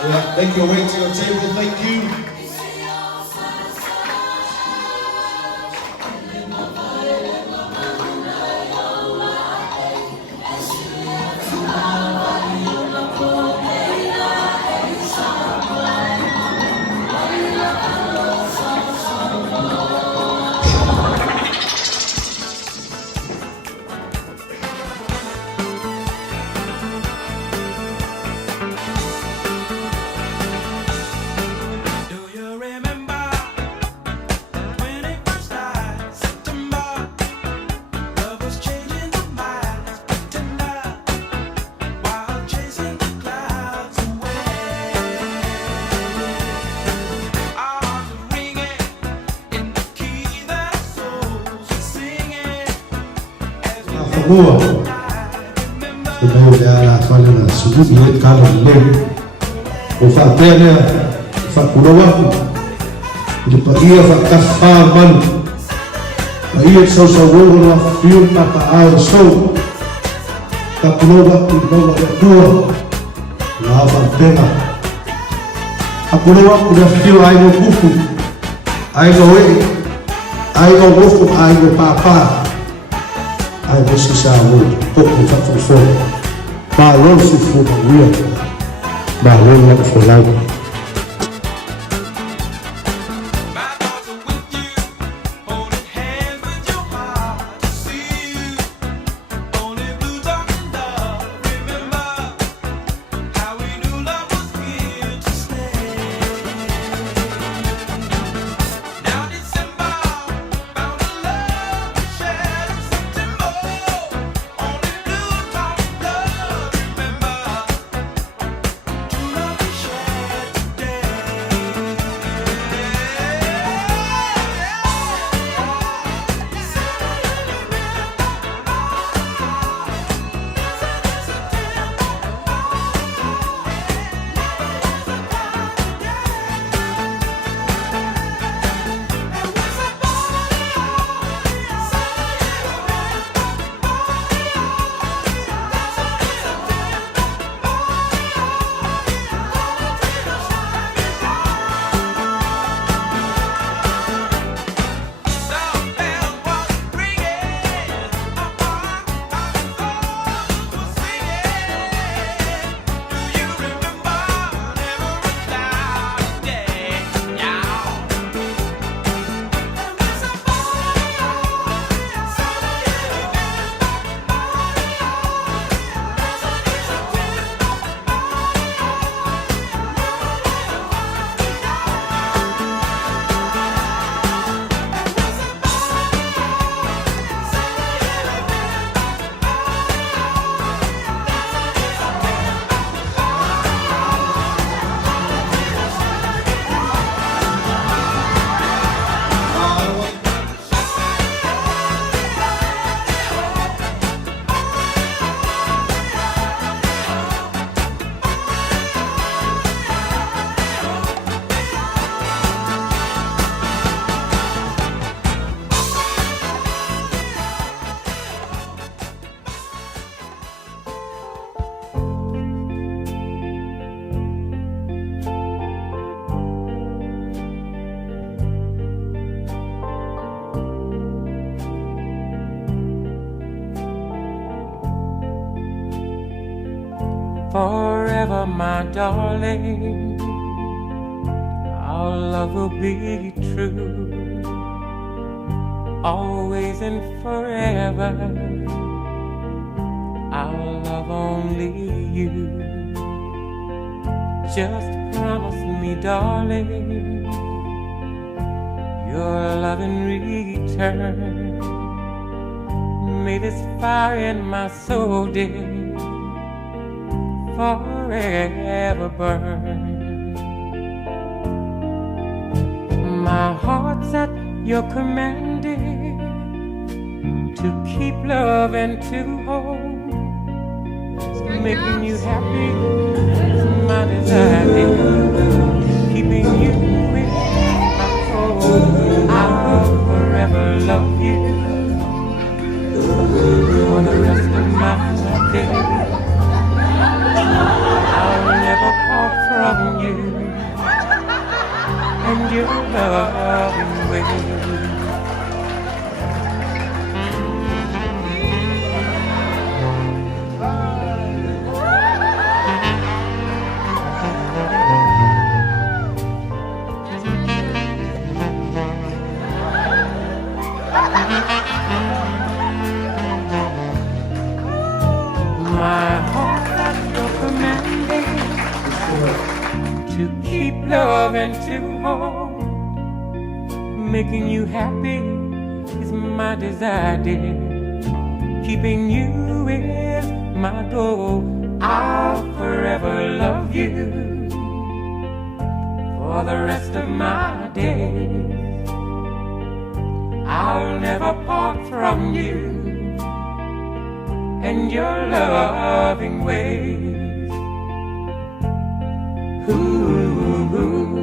Yeah, make your way to your table, thank you. Mua Sebab dia lah soalnya sudut duit kalau lebih Ufak dia Ufak pulau Lepas ia fakas farman Ia sausawur lah fium mata air so Tak pulau pulau dua Lafal tema Aku pulau udah fium air buku Air buku air papa Ai você sabe, pouco tá fofo. Balão se for dia. Balão não foi lá. my darling, our love will be true, always and forever. I'll love only you. Just promise me, darling, your love in return. May this fire in my soul, dear, forever burn. My heart's at your command, dear, to keep love and to hold. Making you happy is my desire, dear. Keeping you in my soul. I'll forever love you for the rest of my days. I'll never part from you and your loving ways. My heart at your commanding, to keep love and to hold. Making you happy is my desire, dear. Keeping you is my goal. I'll forever love you for the rest of my days. I'll never part from you and your loving ways. Ooh, ooh, ooh.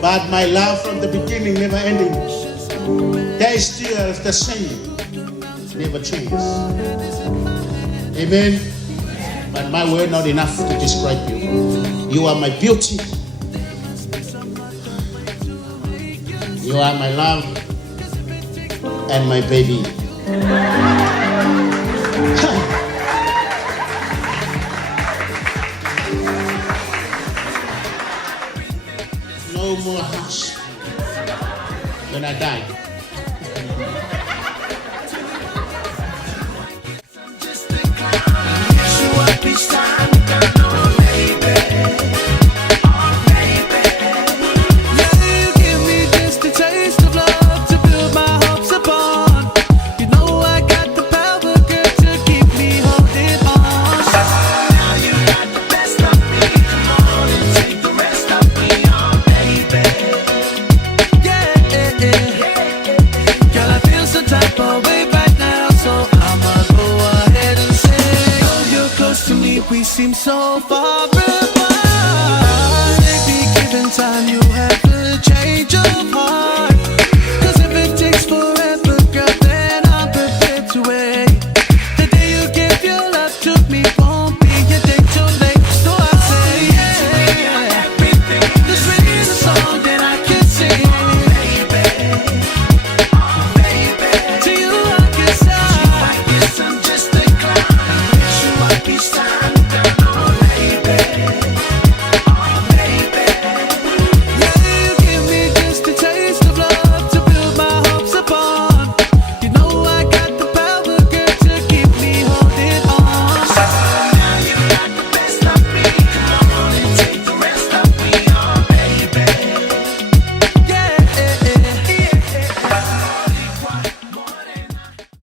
But my love from the beginning, never ending. That is still the same, never change. Amen. But my word not enough to describe you. You are my beauty. You are my love and my baby. No more hush when I die. Show up each time.